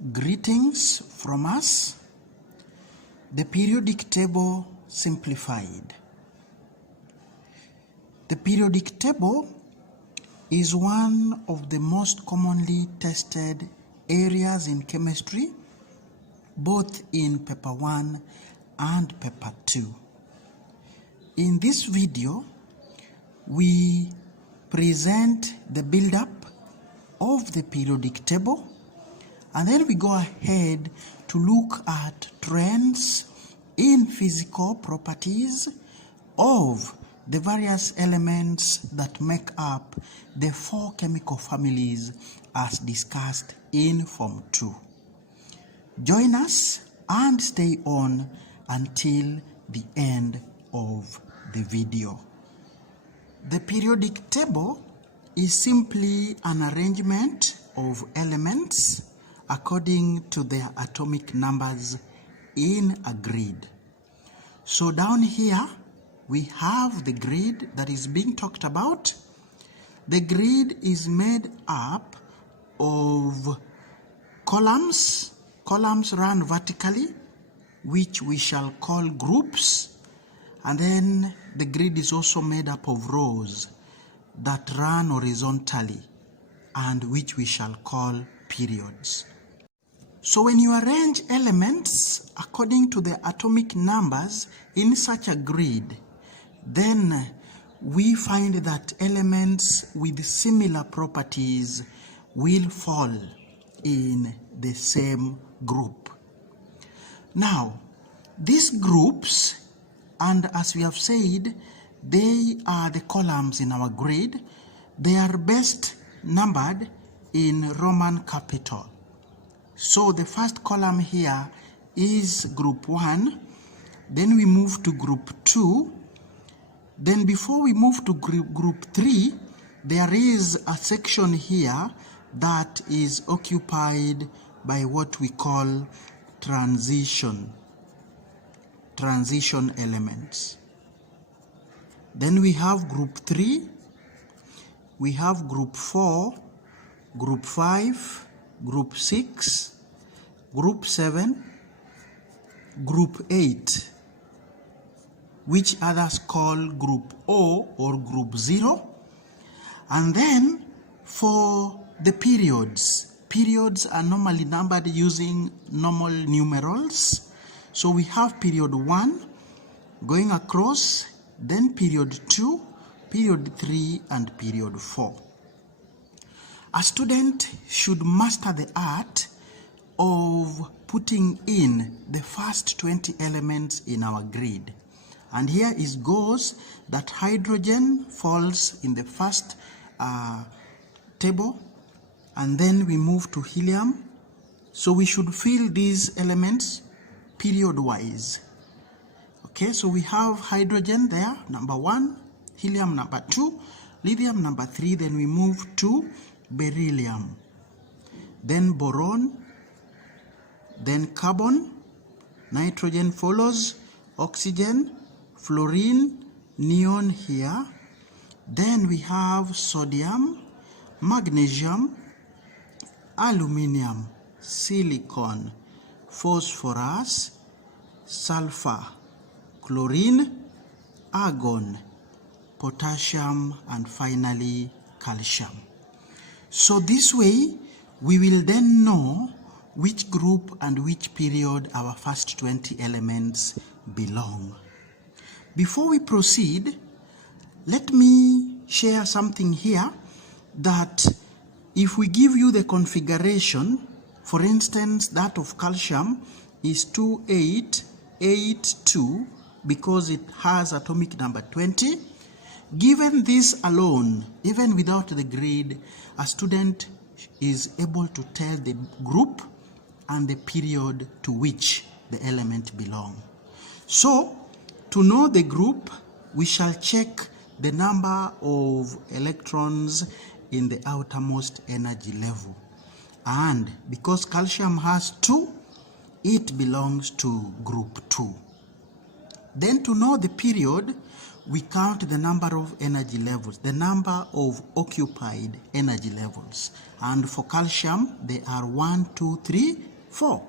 Greetings from us, the periodic table simplified. The periodic table is one of the most commonly tested areas in chemistry, both in paper 1 and paper 2. In this video, we present the build-up of the periodic table, and then we go ahead to look at trends in physical properties of the various elements that make up the 4 chemical families as discussed in Form 2. Join us and stay on until the end of the video. The periodic table is simply an arrangement of elements according to their atomic numbers in a grid. So down here we have the grid that is being talked about. The grid is made up of columns. Columns run vertically, which we shall call groups, and then the grid is also made up of rows that run horizontally and which we shall call periods. So when you arrange elements according to the atomic numbers in such a grid, then we find that elements with similar properties will fall in the same group. Now, these groups, and as we have said, they are the columns in our grid. They are best numbered in Roman capital. So the first column here is group 1, then we move to group 2, then before we move to group 3, there is a section here that is occupied by what we call transition elements. Then we have group 3, we have group 4, group 5, group 6, group 7, group 8, which others call group O or group 0. And then for the periods are normally numbered using normal numerals. So we have period 1 going across, then period 2, period 3, and period 4. A student should master the art of putting in the first 20 elements in our grid. And here it goes that hydrogen falls in the first table, and then we move to helium. So we should fill these elements period-wise. Okay, so we have hydrogen there, number 1, helium number 2, lithium number 3, then we move to beryllium, then boron, then carbon, nitrogen follows, oxygen, fluorine, neon here, then we have sodium, magnesium, aluminium, silicon, phosphorus, sulfur, chlorine, argon, potassium, and finally calcium. So this way we will then know which group and which period our first 20 elements belong. Before we proceed, let me share something here that if we give you the configuration, for instance, that of calcium is 2882 because it has atomic number 20. Given this alone, even without the grid, a student is able to tell the group and the period to which the element belongs. So, to know the group, we shall check the number of electrons in the outermost energy level. And because calcium has 2, it belongs to group 2. Then to know the period, we count the number of energy levels, the number of occupied energy levels. And for calcium, they are 1, 2, 3, 4.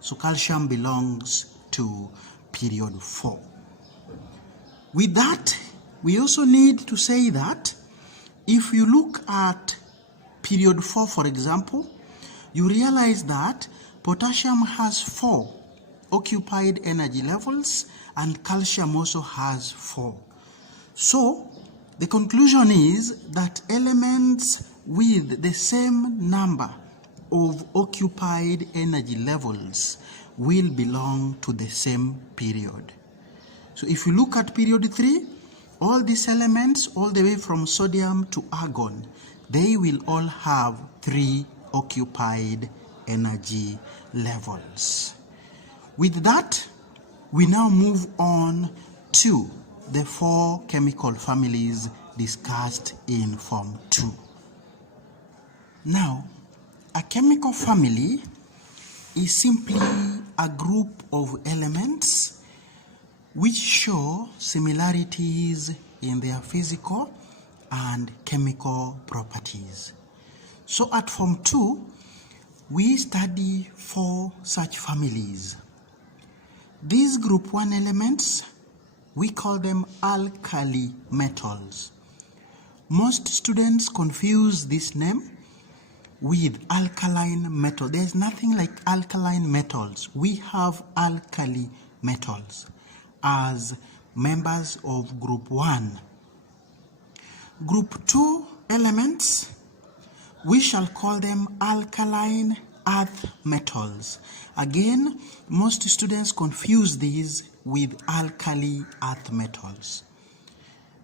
So calcium belongs to period 4. With that, we also need to say that if you look at period 4, for example, you realize that potassium has 4 occupied energy levels and calcium also has 4. So the conclusion is that elements with the same number of occupied energy levels will belong to the same period. So if you look at period 3, all these elements, all the way from sodium to argon, they will all have 3 occupied energy levels. With that, we now move on to the 4 chemical families discussed in Form 2. Now, a chemical family is simply a group of elements which show similarities in their physical and chemical properties. So at Form 2, we study 4 such families. These group 1 elements, we call them alkali metals. Most students confuse this name with alkaline metal. There is nothing like alkaline metals. We have alkali metals as members of group 1. Group 2 elements, we shall call them alkaline earth metals. Again, most students confuse these with alkali earth metals.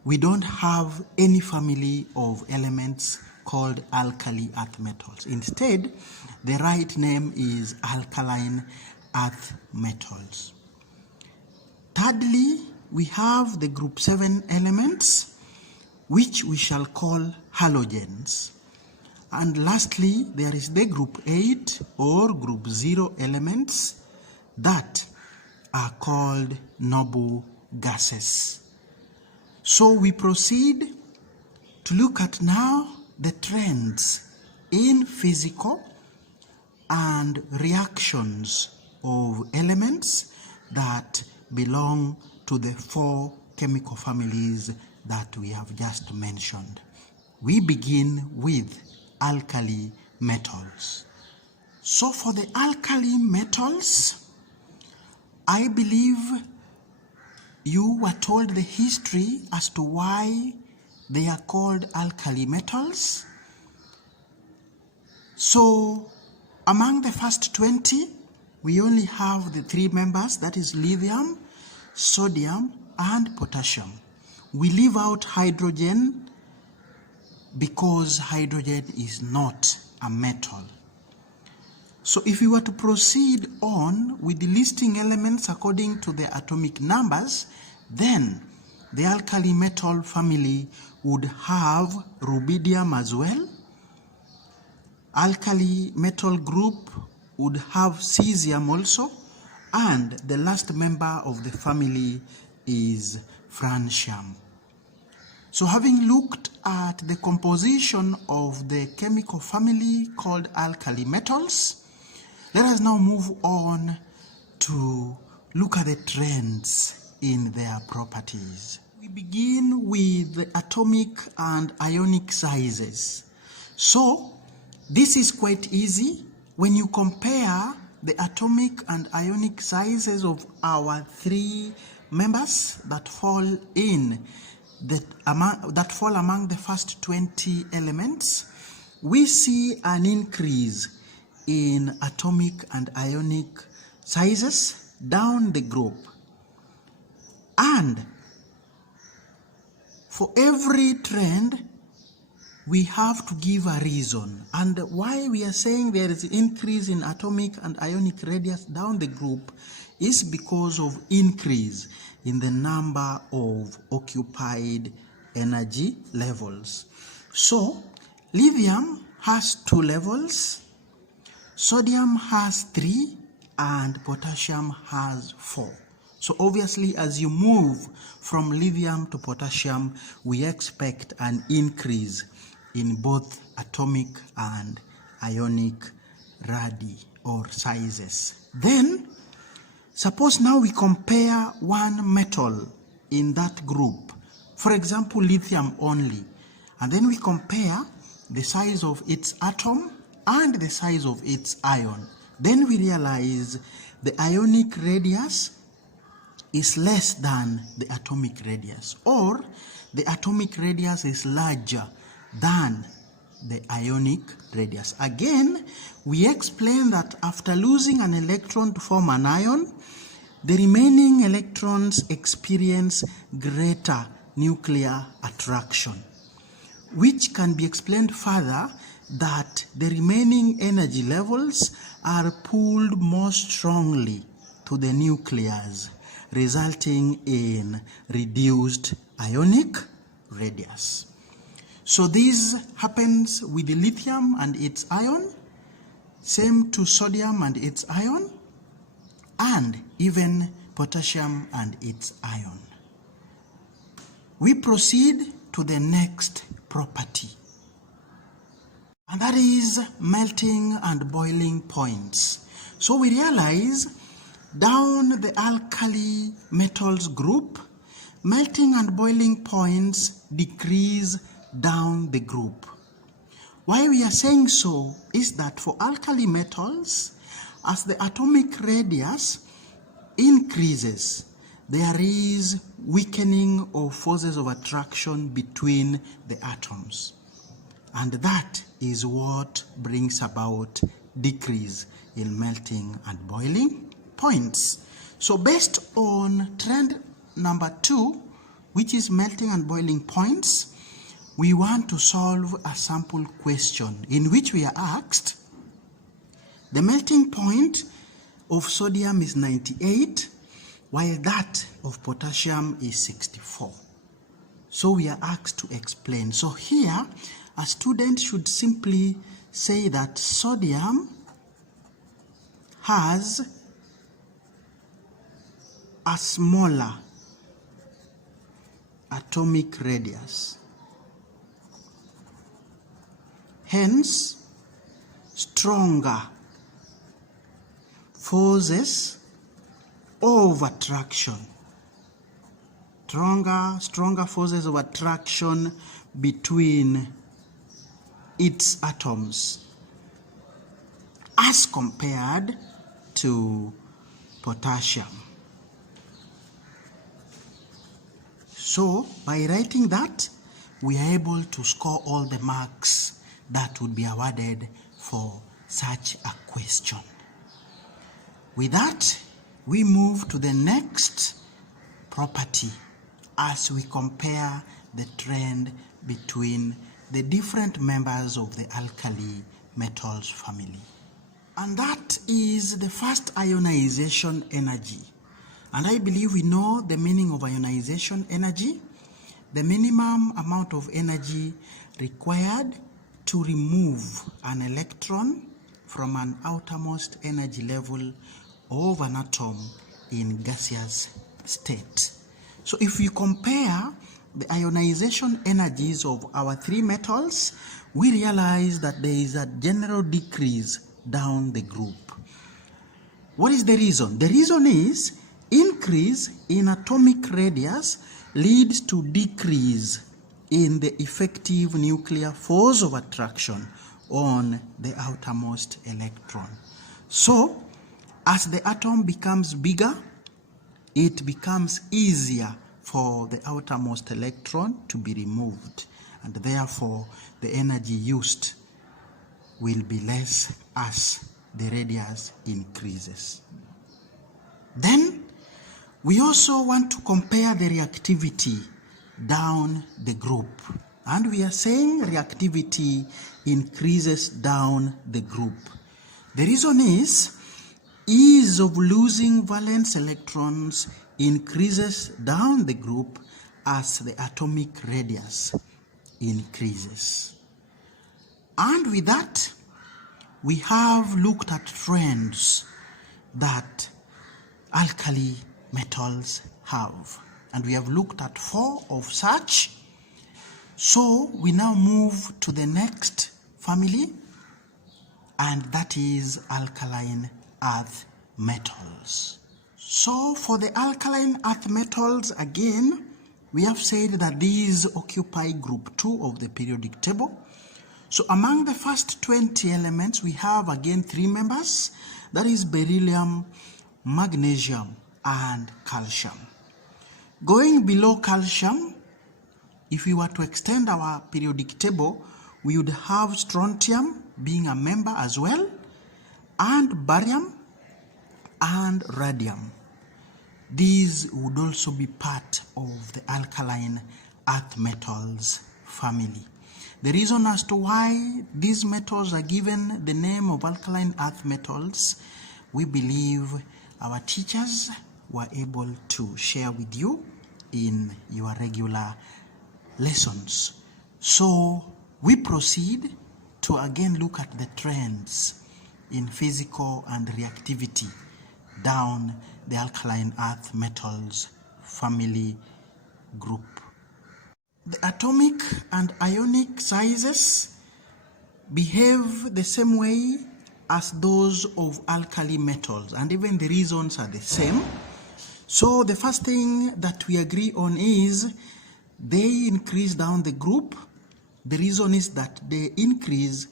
We don't have any family of elements called alkali earth metals. Instead, the right name is alkaline earth metals. Thirdly, we have the group 7 elements, which we shall call halogens. And lastly, there is the group 8 or group 0 elements that are called noble gases. So we proceed to look at now the trends in physical and reactions of elements that belong to the 4 chemical families that we have just mentioned. We begin with alkali metals. So for the alkali metals, I believe you were told the history as to why they are called alkali metals. So among the first 20, we only have the 3 members, that is lithium, sodium, and potassium. We leave out hydrogen because hydrogen is not a metal. So if we were to proceed on with the listing elements according to the atomic numbers, then the alkali metal family would have rubidium as well. Alkali metal group would have cesium also, and the last member of the family is francium. So having looked at the composition of the chemical family called alkali metals, let us now move on to look at the trends in their properties. We begin with the atomic and ionic sizes. So this is quite easy. When you compare the atomic and ionic sizes of our 3 members that fall among the first 20 elements, we see an increase in atomic and ionic sizes down the group. And for every trend, we have to give a reason. And why we are saying there is an increase in atomic and ionic radius down the group is because of increase in the number of occupied energy levels. So lithium has 2 levels, sodium has 3, and potassium has 4. So obviously, as you move from lithium to potassium, we expect an increase in both atomic and ionic radii or sizes. Then, suppose now we compare one metal in that group, for example, lithium only, and then we compare the size of its atom and the size of its ion. Then we realize the ionic radius is less than the atomic radius, or the atomic radius is larger than the ionic radius. Again, we explain that after losing an electron to form an ion, the remaining electrons experience greater nuclear attraction, which can be explained further that the remaining energy levels are pulled more strongly to the nucleus, resulting in reduced ionic radius. So this happens with the lithium and its ion, same to sodium and its ion, and even potassium and its ion. We proceed to the next property, and that is melting and boiling points. So we realize down the alkali metals group, melting and boiling points decrease down the group. Why we are saying so is that for alkali metals, as the atomic radius increases, there is weakening of forces of attraction between the atoms. And that is what brings about decrease in melting and boiling points. So based on trend number 2, which is melting and boiling points, we want to solve a sample question in which we are asked, the melting point of sodium is 98, while that of potassium is 64. So we are asked to explain. So here, a student should simply say that sodium has a smaller atomic radius, hence stronger forces of attraction, stronger forces of attraction between its atoms as compared to potassium. So by writing that, we are able to score all the marks that would be awarded for such a question. With that, we move to the next property as we compare the trend between the different members of the alkali metals family. And that is the first ionization energy. And I believe we know the meaning of ionization energy, the minimum amount of energy required to remove an electron from an outermost energy level of an atom in gaseous state. So if we compare the ionization energies of our three metals, we realize that there is a general decrease down the group. What is the reason? The reason is increase in atomic radius leads to decrease in the effective nuclear force of attraction on the outermost electron. So, as the atom becomes bigger, it becomes easier for the outermost electron to be removed, and therefore the energy used will be less as the radius increases. Then we also want to compare the reactivity down the group, and we are saying reactivity increases down the group. The reason is ease of losing valence electrons increases down the group as the atomic radius increases. And with that, we have looked at trends that alkali metals have, and we have looked at 4 of such. So we now move to the next family, and that is alkaline earth metals. So for the alkaline earth metals, again, we have said that these occupy group 2 of the periodic table. So among the first 20 elements, we have again 3 members, that is beryllium, magnesium, and calcium. Going below calcium, if we were to extend our periodic table, we would have strontium being a member as well, and barium and radium. These would also be part of the alkaline earth metals family. The reason as to why these metals are given the name of alkaline earth metals, we believe our teachers were able to share with you in your regular lessons. So we proceed to again look at the trends in physical and reactivity down the alkaline earth metals family group. The atomic and ionic sizes behave the same way as those of alkali metals, and even the reasons are the same. So the first thing that we agree on is they increase down the group. The reason is that the increase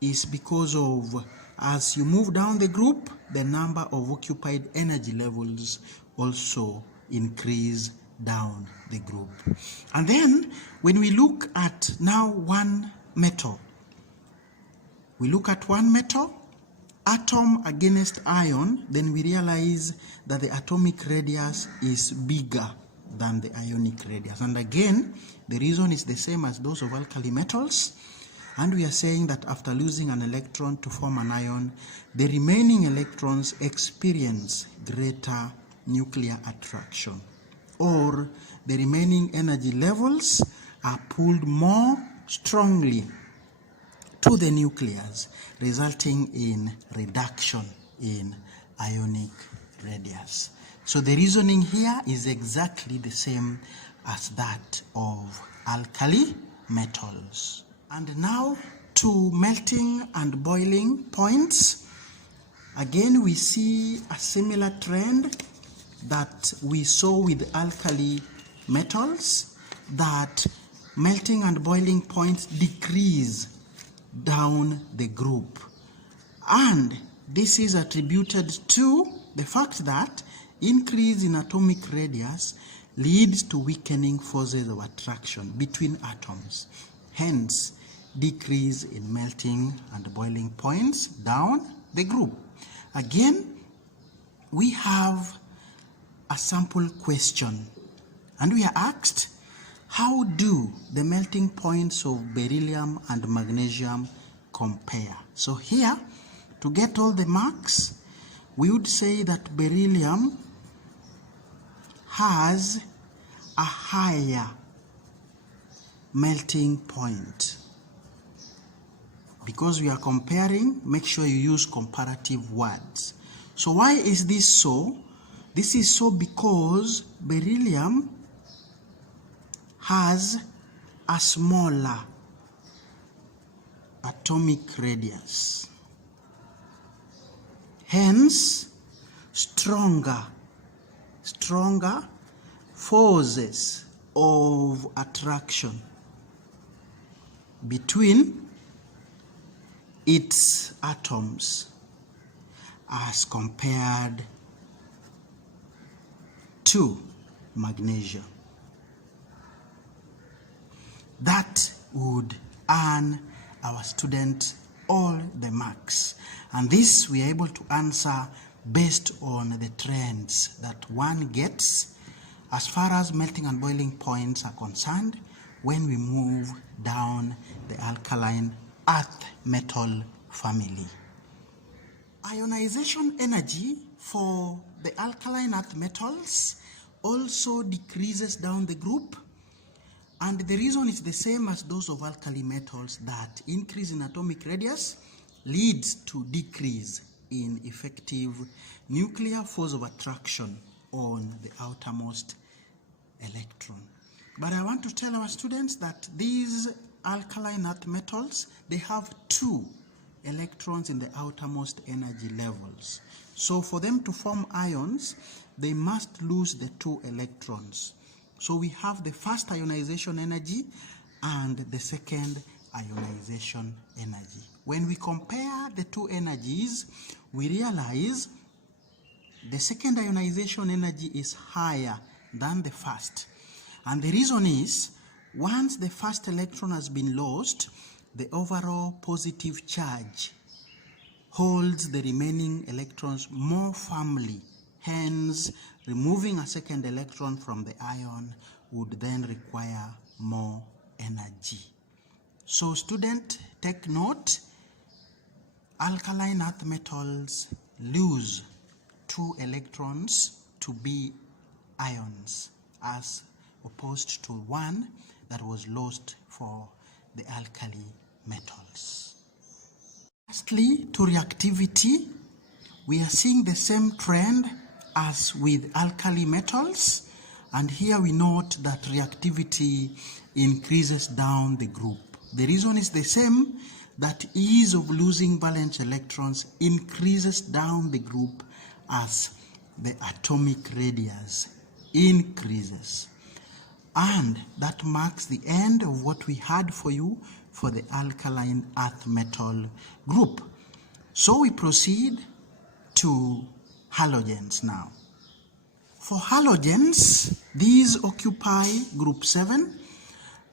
is because of, as you move down the group, the number of occupied energy levels also increase down the group. And then when we look at now one metal, we look at one metal, atom against ion, then we realize that the atomic radius is bigger than the ionic radius. And again, the reason is the same as those of alkali metals. And we are saying that after losing an electron to form an ion, the remaining electrons experience greater nuclear attraction, or the remaining energy levels are pulled more strongly to the nucleus, resulting in reduction in ionic radius. So the reasoning here is exactly the same as that of alkali metals. And now to melting and boiling points. Again, we see a similar trend that we saw with alkali metals, that melting and boiling points decrease down the group. And this is attributed to the fact that increase in atomic radius leads to weakening forces of attraction between atoms. Hence, decrease in melting and boiling points down the group. Again, we have a sample question, and we are asked, how do the melting points of beryllium and magnesium compare? So here, to get all the marks, we would say that beryllium has a higher melting point. Because we are comparing, make sure you use comparative words. So why is this so? This is so because beryllium has a smaller atomic radius. Hence, stronger forces of attraction between its atoms as compared to magnesium. That would earn our student all the marks. And this we are able to answer based on the trends that one gets as far as melting and boiling points are concerned when we move down the alkaline earth metal family. Ionization energy for the alkaline earth metals also decreases down the group, and the reason is the same as those of alkali metals, that increase in atomic radius leads to decrease in effective nuclear force of attraction on the outermost electron. But I want to tell our students that these alkaline earth metals, they have two electrons in the outermost energy levels. So for them to form ions, they must lose the 2 electrons. So we have the first ionization energy and the second ionization energy. When we compare the 2 energies, we realize the second ionization energy is higher than the first. And the reason is, once the first electron has been lost, the overall positive charge holds the remaining electrons more firmly. Hence, removing a second electron from the ion would then require more energy. So student, take note, alkaline earth metals lose 2 electrons to be ions as opposed to 1 that was lost for the alkali metals. Lastly, to reactivity, we are seeing the same trend as with alkali metals, and here we note that reactivity increases down the group. The reason is the same, that ease of losing valence electrons increases down the group as the atomic radius increases. And that marks the end of what we had for you for the alkaline earth metal group. So we proceed to halogens now. For halogens, these occupy group 7,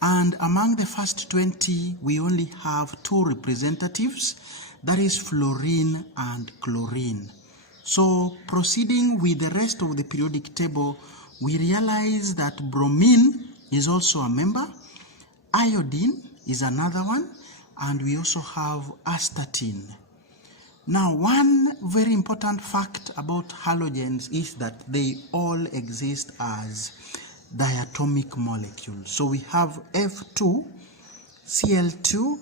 and among the first 20, we only have 2 representatives, that is fluorine and chlorine. So proceeding with the rest of the periodic table, we realize that bromine is also a member, iodine is another one, and we also have astatine. Now, one very important fact about halogens is that they all exist as diatomic molecules. So we have F2, Cl2,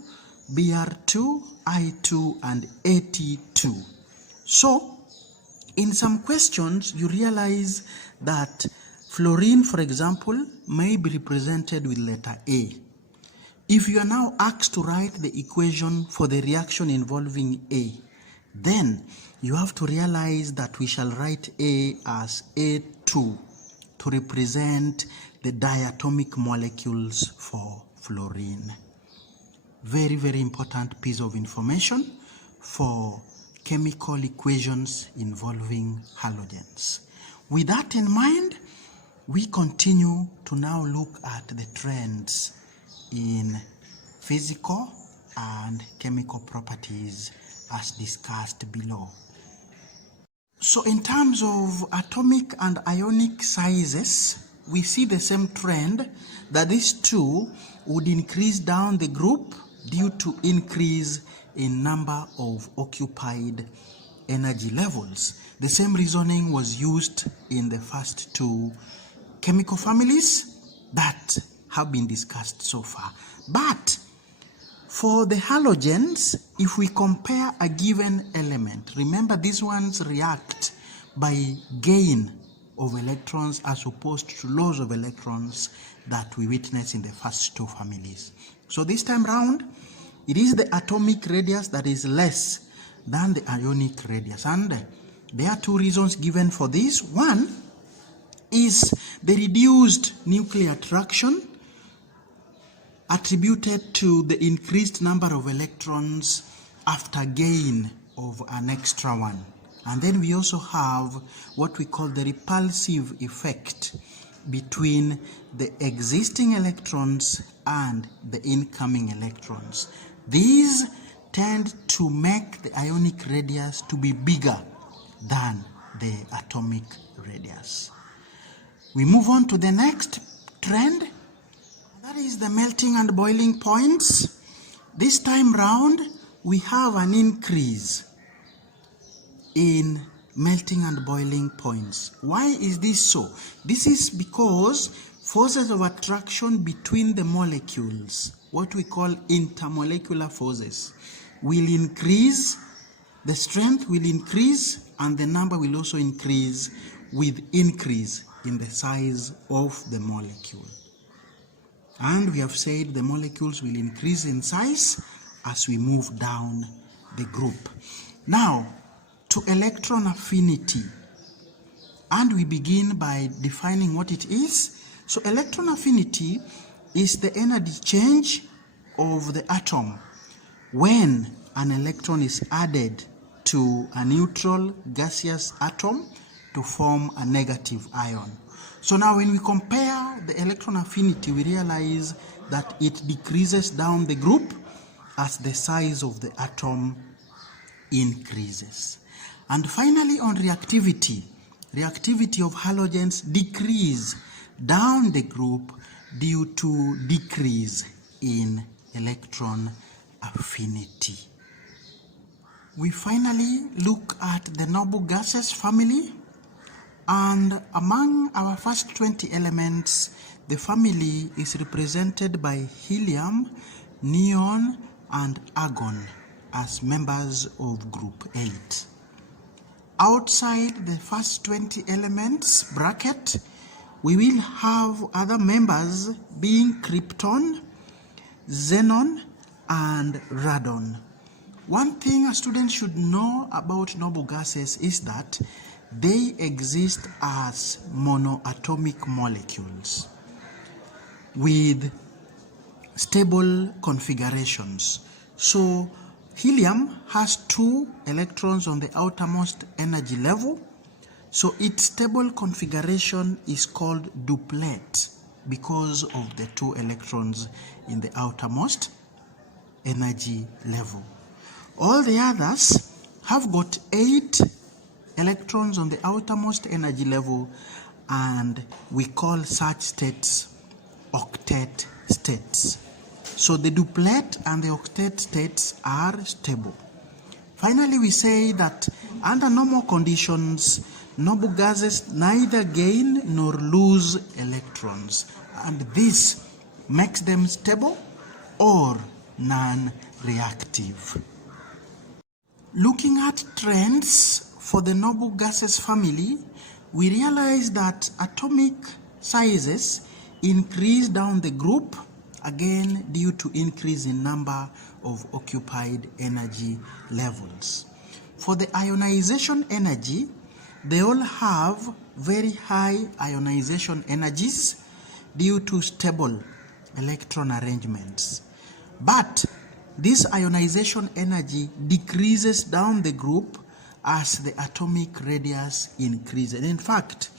Br2, I2, and At2. So, in some questions, you realize that fluorine, for example, may be represented with letter A. If you are now asked to write the equation for the reaction involving A, then you have to realize that we shall write A as A2 to represent the diatomic molecules for fluorine. Very, very important piece of information for chemical equations involving halogens. With that in mind, we continue to now look at the trends in physical and chemical properties as discussed below. So in terms of atomic and ionic sizes, we see the same trend, that these two would increase down the group due to increase in number of occupied energy levels. The same reasoning was used in the first 2 chemical families that have been discussed so far. But for the halogens, if we compare a given element, remember these ones react by gain of electrons as opposed to loss of electrons that we witness in the first 2 families. So this time round, it is the atomic radius that is less than the ionic radius. And there are 2 reasons given for this. One is the reduced nuclear attraction attributed to the increased number of electrons after gain of an extra one. And then we also have what we call the repulsive effect between the existing electrons and the incoming electrons. These tend to make the ionic radius to be bigger than the atomic radius. We move on to the next trend. That is the melting and boiling points. This time round, we have an increase in melting and boiling points. Why is this so? This is because forces of attraction between the molecules, what we call intermolecular forces, will increase, the strength will increase, and the number will also increase with increase in the size of the molecule. And we have said the molecules will increase in size as we move down the group. Now, to electron affinity, and we begin by defining what it is. So electron affinity is the energy change of the atom when an electron is added to a neutral gaseous atom to form a negative ion. So now when we compare the electron affinity, we realize that it decreases down the group as the size of the atom increases. And finally, on reactivity of halogens decrease down the group due to decrease in electron affinity. We finally look at the noble gases family, and among our first 20 elements, the family is represented by helium, neon, and argon as members of group 8. Outside the first 20 elements bracket, we will have other members being krypton, xenon, and radon. One thing a student should know about noble gases is that they exist as monoatomic molecules with stable configurations. So helium has 2 electrons on the outermost energy level, so its stable configuration is called duplet because of the 2 electrons in the outermost energy level. All the others have got 8 electrons on the outermost energy level, and we call such states octet states. So the duplet and the octet states are stable. Finally, we say that under normal conditions, noble gases neither gain nor lose electrons, and this makes them stable or non-reactive. Looking at trends for the noble gases family, we realize that atomic sizes increase down the group, again due to increase in number of occupied energy levels. For the ionization energy, they all have very high ionization energies due to stable electron arrangements. But this ionization energy decreases down the group as the atomic radius increases. In fact,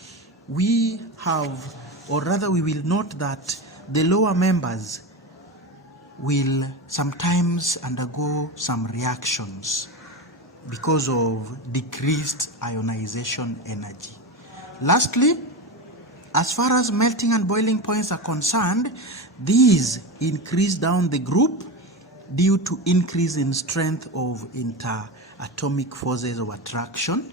we will note that the lower members will sometimes undergo some reactions because of decreased ionization energy. Lastly, as far as melting and boiling points are concerned, these increase down the group due to increase in strength of interatomic forces of attraction,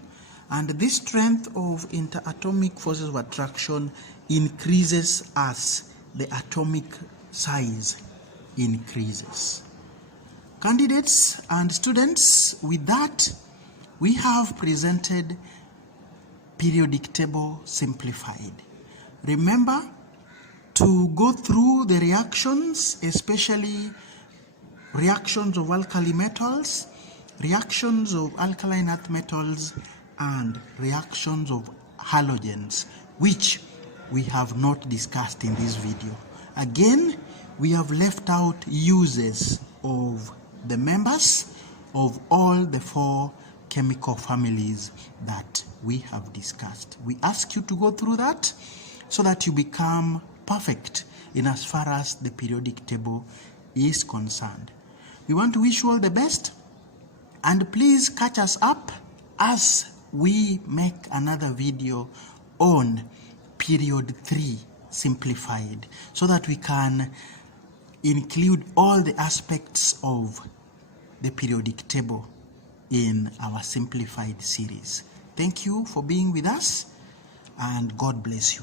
and this strength of interatomic forces of attraction increases as the atomic size increases. Candidates and students, with that, we have presented periodic table simplified. Remember to go through the reactions, especially reactions of alkali metals, reactions of alkaline earth metals, and reactions of halogens, which we have not discussed in this video. Again, we have left out uses of the members of all the 4 chemical families that we have discussed. We ask you to go through that so that you become perfect in as far as the periodic table is concerned. We want to wish you all the best, and please catch us up as we make another video on period 3 simplified, so that we can include all the aspects of the periodic table in our simplified series. Thank you for being with us, and God bless you.